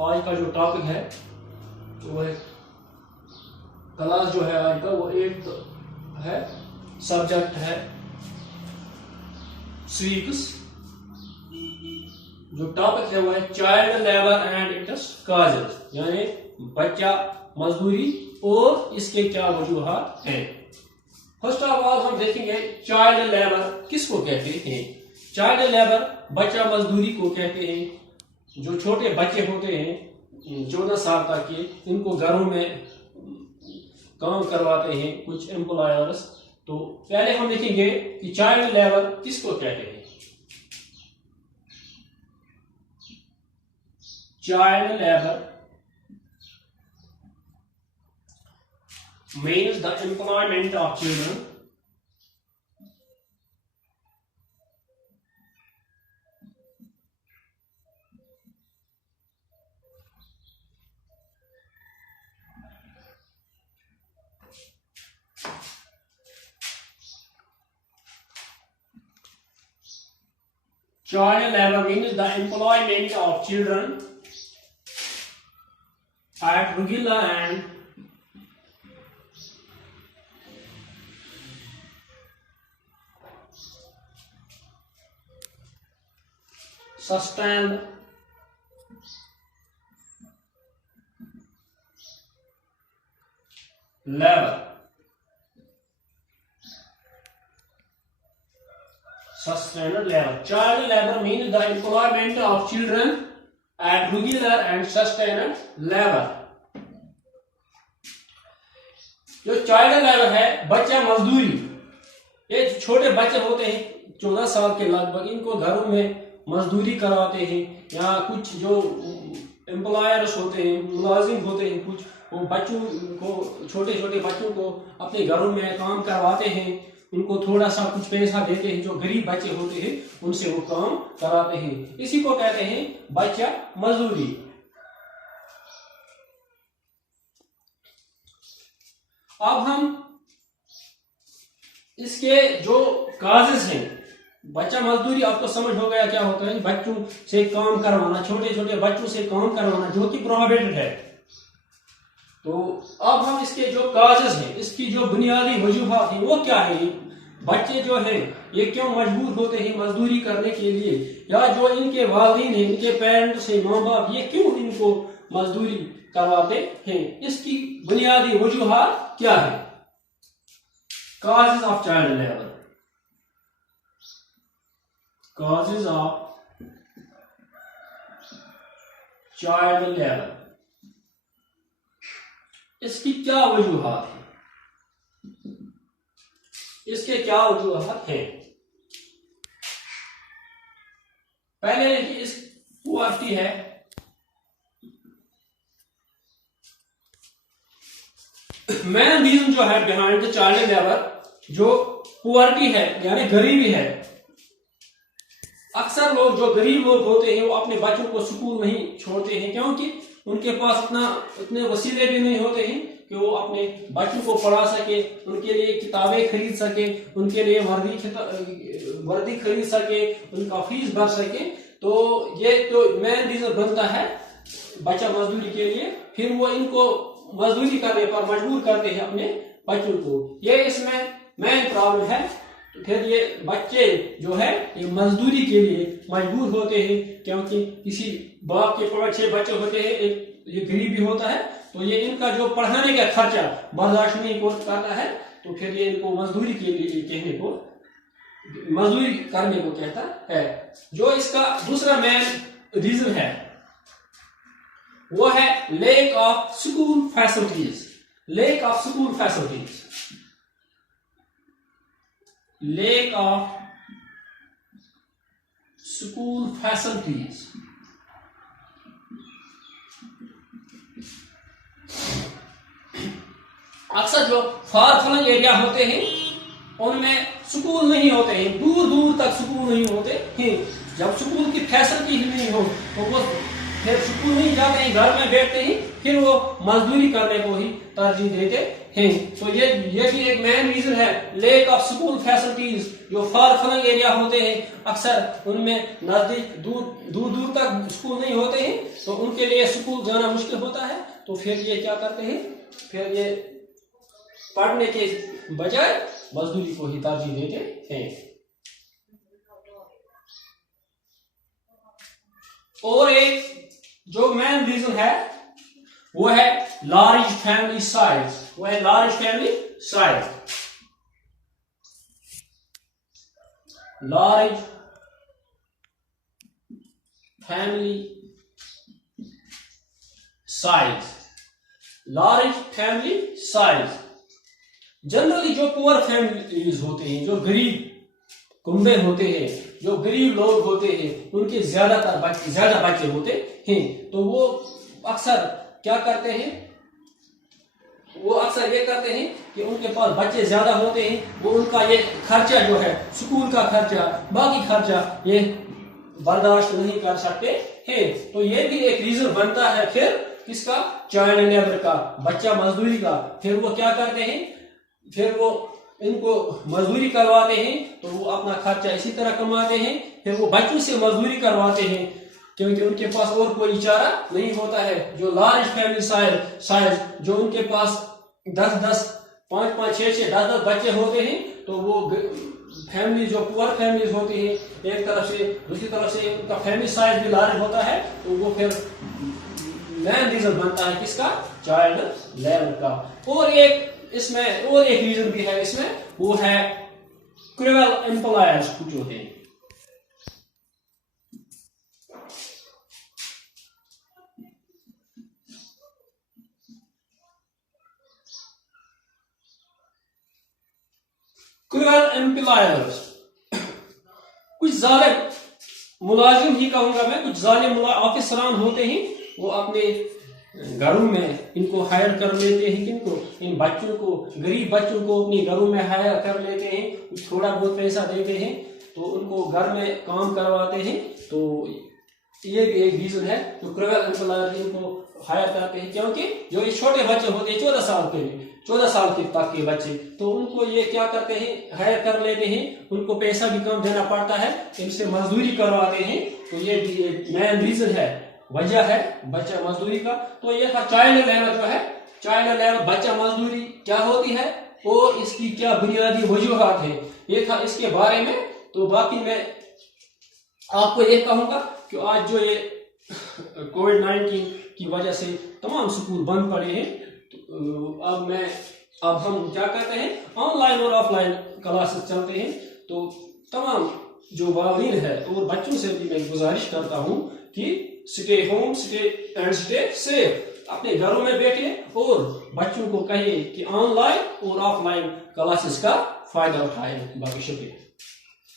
आज का जो टॉपिक है वो है क्लास जो है आज का वो 8th है। सब्जेक्ट है सिविक्स। जो टॉपिक है वो है child labour and its causes, यानी बच्चा मजदूरी और इसके क्या वजूहात हैं। फर्स्ट ऑफ ऑल हम देखेंगे चाइल्ड लेबर किसको कहते हैं। चाइल्ड लेबर बच्चा मजदूरी को कहते हैं। जो छोटे बच्चे होते हैं 14 साल तक के, इनको घरों में काम करवाते हैं कुछ एम्प्लॉयर्स। तो पहले हम देखेंगे कि चाइल्ड लेबर किसको कहते हैं। Child labour means the employment of children Child labor means the employment of children at regular and sustained labor. Sustained labor. Child labor means the employment of children at regular and sustained labor. जो child labour है बच्चा मजदूरी, ये छोटे बच्चे होते हैं 14 साल के लगभग, इनको घरों में मजदूरी करवाते हैं। या कुछ जो एम्प्लॉयर्स होते हैं, मुलाजिम होते हैं, कुछ वो बच्चों को, छोटे छोटे बच्चों को अपने घरों में काम करवाते हैं। उनको थोड़ा सा कुछ पैसा देते हैं। जो गरीब बच्चे होते हैं उनसे वो काम कराते हैं। इसी को कहते हैं बच्चा मजदूरी। अब हम इसके जो काजेस हैं, बच्चा मजदूरी आपको समझ हो गया क्या होता है। बच्चों से काम करवाना, छोटे छोटे बच्चों से काम करवाना जो कि प्रोहिबिटेड है। तो अब हम इसके जो काजेस हैं, इसकी जो बुनियादी वजूहात है वो क्या है। बच्चे जो हैं ये क्यों मजबूर होते हैं मजदूरी करने के लिए, या जो इनके वालिदैन हैं, इनके पेरेंट्स हैं, माँ बाप, ये क्यों इनको मजदूरी करवाते हैं। इसकी बुनियादी वजूहात क्या है। Causes of child labour. Causes of child labor, इसकी क्या वजूहात है, इसके क्या वजूहात हैं। पहले देखिए इस पुअर्टी है। मेन रीजन जो है बिहाइंड द चाइल्ड लेबर, जो पुअर्टी है यानी गरीबी है। अक्सर लोग जो गरीब लोग होते हैं वो अपने बच्चों को स्कूल नहीं छोड़ते हैं, क्योंकि उनके पास इतने वसीले भी नहीं होते हैं कि वो अपने बच्चों को पढ़ा सके, उनके लिए किताबें खरीद सके, उनके लिए वर्दी खरीद सके, उनका फीस भर सके। तो ये तो मेन रीजन बनता है बच्चा मजदूरी के लिए। फिर वो इनको मजदूरी करने पर मजबूर करते हैं अपने बच्चों को, ये इसमें मेन प्रॉब्लम है। तो फिर ये बच्चे जो है ये मजदूरी के लिए मजबूर होते हैं, क्योंकि किसी बाप के 5-6 बच्चे होते हैं, एक ये गरीबी होता है, तो ये इनका जो पढ़ाने का खर्चा बर्दाश्त नहीं करता है। तो फिर ये इनको मजदूरी के लिए कहने को, मजदूरी करने को कहता है। जो इसका दूसरा मेन रीजन है वो है lack of school facilities. Lack of school facilities, lack of school facilities। अक्सर जो फार फ्लंग एरिया होते हैं उनमें स्कूल नहीं होते हैं, दूर दूर तक स्कूल नहीं होते हैं। जब स्कूल की फैसिलिटी ही नहीं हो तो वो फिर स्कूल नहीं जाते हैं, घर में बैठते हैं, फिर वो मजदूरी करने को ही तरजीह देते हैं। तो ये भी एक मेन रीजन है, लेक ऑफ स्कूल फैसिलिटीज। जो फार फ्लंग एरिया होते हैं अक्सर उनमें नजदीक दूर तक स्कूल नहीं होते हैं, तो उनके लिए स्कूल जाना मुश्किल होता है। तो फिर ये क्या करते हैं, फिर ये पढ़ने के बजाय मजदूरी को ही तरजीह देते हैं। और एक जो मेन रीजन है वो है लार्ज फैमिली साइज। वो है large family size. Large family size. Large family size generally जो पुअर फैमिलीज होते हैं, जो गरीब कुंबे होते हैं, जो गरीब लोग होते हैं, उनके ज्यादा बच्चे होते हैं। तो वो अक्सर क्या करते हैं, वो अक्सर ये करते हैं कि उनके पास बच्चे ज्यादा होते हैं, वो उनका ये खर्चा जो है स्कूल का खर्चा, बाकी खर्चा ये बर्दाश्त नहीं कर सकते हैं। तो ये भी एक रीजन बनता है फिर किसका, चाइल्ड लेबर का, बच्चा मजदूरी का। फिर वो क्या करते हैं, फिर वो इनको मजदूरी करवाते हैं, तो वो अपना खर्चा इसी तरह कमाते हैं। फिर वो बच्चों से मजदूरी करवाते हैं क्योंकि उनके पास और कोई चारा नहीं होता है। जो लार्ज फैमिली साइज जो उनके पास 10-10, 5-5, 6-6, 10-10 बच्चे होते हैं, तो वो फैमिली जो पुअर फैमिलीज होती है एक तरफ से, दूसरी तरफ से उनका फैमिली साइज भी लार्ज होता है। तो वो फिर मेन रीजन बनता है किसका, चाइल्ड लेबर का। और एक इसमें और एक रीजन भी है इसमें, वो है क्रूअल एम्प्लॉयर्स कुछ होते हैं। क्रूअल एम्प्लॉयर्स कुछ जालिम मुलाजिम ही कहूंगा मैं, कुछ जालिम ऑफिसरान होते हैं, वो अपने घरों में इनको हायर कर लेते हैं। किनको, इन बच्चों को, गरीब बच्चों को अपने घरों में हायर कर लेते हैं, कुछ थोड़ा बहुत पैसा देते हैं, तो उनको घर में काम करवाते हैं। तो ये भी एक रीजन है जो क्रूअल एम्प्लॉयर इनको हायर करते हैं। क्योंकि जो ये छोटे बच्चे होते हैं 14 साल के तक के बच्चे, तो उनको ये क्या करते हैं, हायर कर लेते हैं, उनको पैसा भी कम देना पड़ता है, इनसे मजदूरी करवाते हैं। तो ये भी एक मेन रीजन है, वजह है बच्चा मजदूरी का। तो ये था चाइल्ड लेबर जो है, चाइल्ड लेबर बच्चा मजदूरी क्या होती है और इसकी क्या बुनियादी वजूहात है, ये था इसके बारे में। तो बाकी मैं आपको ये कहूंगा कि आज जो ये कोविड-19 की वजह से तमाम स्कूल बंद पड़े हैं, तो अब हम क्या करते हैं, ऑनलाइन और ऑफलाइन क्लासेस चलते हैं। तो तमाम जो वालिदैन है और बच्चों से भी मैं गुजारिश करता हूं कि स्टे होम, स्टे सेफ, अपने घरों में बैठे और बच्चों को कहिए कि ऑनलाइन और ऑफलाइन क्लासेस का फायदा उठाएं। बाकी शुक्रिया।